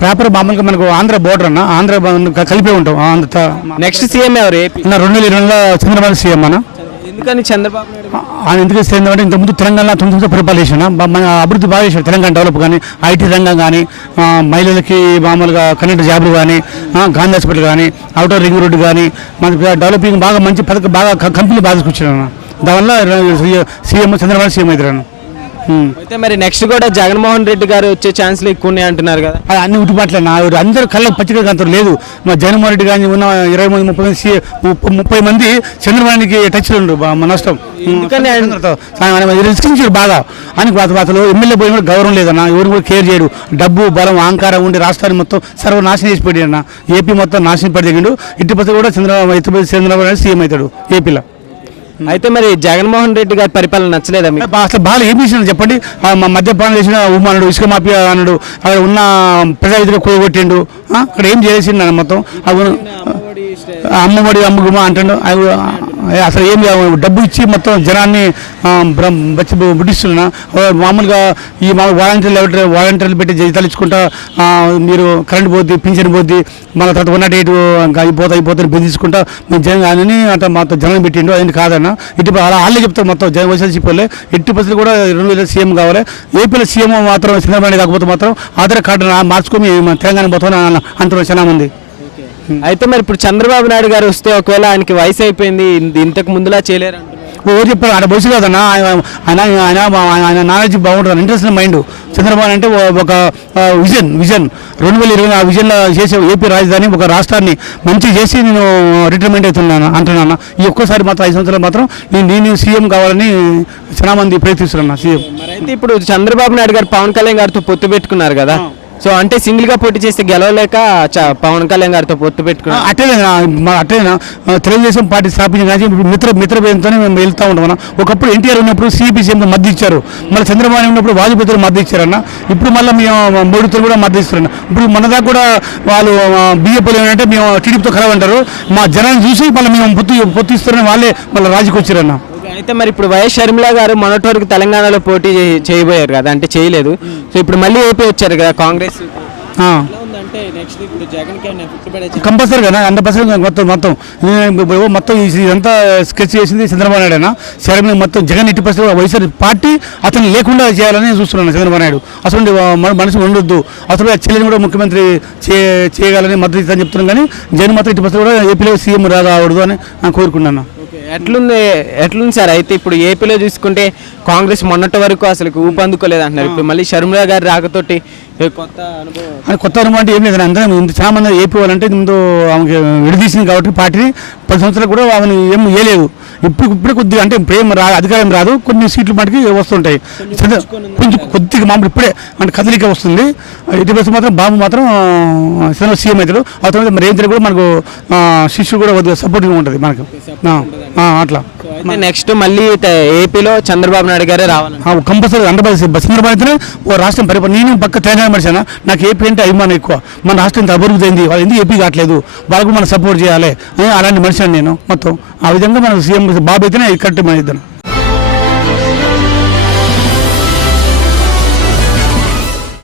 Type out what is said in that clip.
Proper మామూలుగా మనకు Andhra border అన్న, ఆంధ్ర కలిపే ఉంటాం. నెక్స్ట్ సీఎం ఎవరు ఏపీ? 2020లో చంద్రబాబు సీఎం అన్న. ఎందుకని చంద్రబాబు నాయుడు ఆయన ఎందుకు ఇస్తుంది అంటే ఇంతకుముందు తెలంగాణ 9 సంవత్సరాలు పరిపాలించిన మన అభివృద్ధి బాగా చేశారు. తెలంగాణ డెవలప్ కానీ, ఐటీ రంగం కానీ, మహిళలకి మామూలుగా కరెంట్ జాబులు కానీ, గాంధీ హాస్పిటల్ కానీ, అవుటర్ రింగ్ రోడ్డు కానీ, మనకి డెవలపింగ్ బాగా మంచి పథకం బాగా కంపెనీలు బాగా తీసుకొచ్చాను. దానివల్ల సీఎం చంద్రబాబు సీఎం అవుతారు. అయితే మరి నెక్స్ట్ కూడా జగన్మోహన్ రెడ్డి గారు వచ్చే ఛాన్స్లు ఎక్కువ ఉన్నాయి అంటున్నారు కదా. అన్ని ఉట్టుబాట్లే అందరూ కళ్ళ పచ్చిక అంత లేదు. మా జగన్మోహన్ రెడ్డి కానీ ఉన్న 20 మంది 30 మంది చంద్రబాబుకి టచ్లో ఉండరు. మన నష్టం రిస్కించారు బాగా అని. అసలు ఎమ్మెల్యే పోయిన కూడా గౌరవం లేదన్న, ఎవరు కూడా కేర్ చేయడు. డబ్బు బలం అహంకారం ఉండి రాష్ట్రాన్ని మొత్తం సర్వనాశనం చేసి పెట్టాడు అన్న. ఏపీ మొత్తం నాశనం పడిదిగిండు. ఇట్టి పరిస్థితి కూడా చంద్రబాబు సీఎం అవుతాడు ఏపీలో. అయితే మరి జగన్మోహన్ రెడ్డి గారి పరిపాలన నచ్చలేదా మీకు? అసలు బాగా ఏం చేసినా చెప్పండి. మద్యపానం చేసిన ఉమ్మన్నాడు, ఇసుక మాఫియా అన్నాడు, అక్కడ ఉన్న ప్రజావిధిలో కూడగొట్టిండు. అక్కడ ఏం చేసిండు మొత్తం. అవును అమ్మఒడి అమ్మగుమ అంటాడు. అసలు ఏం డబ్బు ఇచ్చి మొత్తం జనాన్ని బుడ్డిస్తున్నా. మామూలుగా ఈ వాలంటీర్లు పెట్టి జీతాలు ఇచ్చుకుంటా మీరు కరెంట్ పోద్ది, పింఛన్ పోద్ది, మన తర్వాత 108 అయిపోతారు బెదిరించుకుంటా మేము జనం అని అంటే మొత్తం జనం పెట్టిండు. అది కాదన్న. ఇటు అలా వాళ్ళే చెప్తారు మొత్తం వైఎస్ఆర్సీపీ వాళ్ళే. 80% కూడా 2000 సీఎం కావాలి. ఏపీలో సీఎం మాత్రం చంద్రబాబు కాకపోతే మాత్రం ఆధార్ కార్డు మార్చుకొని తెలంగాణ పోతామని అంటున్నారు చాలా మంది. అయితే మరి ఇప్పుడు చంద్రబాబు నాయుడు గారు వస్తే ఒకవేళ ఆయనకి వయసు అయిపోయింది, ఇంతకు ముందులా చేయలేరు ఎవరు చెప్పారు? ఆయన వయసు కాదన్న. ఆయన నాలెడ్జ్ బాగుంటుంది, ఇంట్రెస్ట్ మైండ్. చంద్రబాబు అంటే ఒక విజన్ 2020 ఆ విజన్లో చేసే ఏపీ రాజధాని ఒక రాష్ట్రాన్ని మంచి చేసి నేను రిటైర్మెంట్ అంటున్నాను. ఈ ఒక్కసారి మాత్రం 5 సంవత్సరాలు మాత్రం నేను సీఎం కావాలని చాలా మంది ప్రయత్నిస్తున్నాను. సీఎం అయితే ఇప్పుడు చంద్రబాబు నాయుడు గారు పవన్ కళ్యాణ్ గారితో పొత్తు పెట్టుకున్నారు కదా. సో అంటే సింగిల్ గా పోటీ చేస్తే గెలవలేక పవన్ కళ్యాణ్ గారితో పొత్తు పెట్టుకున్నాం. అట్టేనా తెలుగుదేశం పార్టీ స్థాపించిన మిత్రభేదంతోనే మేము వెళ్తూ ఉంటాం. ఒకప్పుడు ఎన్టీఆర్ ఉన్నప్పుడు సిపిసిఎం మద్దతు ఇచ్చారు, మళ్ళీ చంద్రబాబు ఉన్నప్పుడు వాజ్పేయితో మద్దతు ఇచ్చారన్న. ఇప్పుడు మళ్ళీ మేము మోడీతో కూడా మద్దతు ఇస్తారన్న. ఇప్పుడు మన దాకా కూడా వాళ్ళు బీజేపీలో ఏంటంటే మేము టీడీపీతో కలవ అంటారు. మా జనాన్ని చూసి మళ్ళీ మేము పొత్తు ఇస్తారని వాళ్ళే మళ్ళీ రాజుకి వచ్చారన్న. అయితే మరి ఇప్పుడు వైఎస్ షర్మిల గారు మొన్నటి వరకు తెలంగాణలో పోటీ చేయబోయారు కదా, అంటే చేయలేదు. సో ఇప్పుడు మళ్ళీ ఏపీ వచ్చారు కదా కాంగ్రెస్. కంపల్సరీ కదా 100% మొత్తం ఇదంతా స్కెచ్ చేసింది చంద్రబాబు నాయుడు అయినా. శర్మిల మొత్తం జగన్ 80% వైఎస్ఆర్ పార్టీ అతను లేకుండా చేయాలని చూస్తున్నాను చంద్రబాబు నాయుడు. అసలు మనిషి ఉండొద్దు, అసలు చెల్లిని కూడా ముఖ్యమంత్రి చేయగలని మద్దతు ఇస్తానని చెప్తున్నాను. కానీ జగన్ మాత్రం 80% కూడా ఏపీలో సీఎం రాకూడదు అని కోరుకున్నాను. ఎట్లుంది సార్? అయితే ఇప్పుడు ఏపీలో చూసుకుంటే కాంగ్రెస్ మొన్నటి వరకు అసలు ఊపందుకోలేదు అంటున్నారు. ఇప్పుడు మళ్ళీ షర్మిల గారి రాకతోటి కొత్త అనుభవం అంటే ఏం లేదు. అందరూ చాలా మంది ఏపీ వాళ్ళంటే ముందు ఆమెకి విడదీసింది కాబట్టి పార్టీని 10 సంవత్సరాలు కూడా ఆమెను ఏం వేయలేదు. ఇప్పుడు కొద్దిగా అంటే ప్రేమ అధికారం రాదు, కొన్ని సీట్లు మటుకి వస్తుంటాయి. కొంచెం కొద్దిగా మామూలు ఇప్పుడే అంటే కదలిక వస్తుంది. 80% మాత్రం బాబు మాత్రం సీఎం అవుతాడు. ఆ తర్వాత రేంద్ర కూడా మనకు శిష్యుడు కూడా కొద్దిగా సపోర్టింగ్ ఉంటుంది మనకు అట్లా. నెక్స్ట్ మళ్ళీ ఏపీలో చంద్రబాబు నాయుడు గారే రావాలి కంపల్సరీ. చంద్రబాబు అయితేనే ఓ రాష్ట్రం పరిపాలన. నేను పక్క తెలంగాణ మనిషినా, నాకు ఏపీ అంటే అభిమానం ఎక్కువ. మన రాష్ట్రం ఇంత అభివృద్ధి అయింది, వాళ్ళు ఎందుకు ఏపీ కావట్లేదు, వాళ్ళకు మనం సపోర్ట్ చేయాలి అలాంటి మనిషిని నేను మొత్తం. ఆ విధంగా మనం సీఎం బాబు అయితేనే కరెక్ట్ మన ఇద్దరు.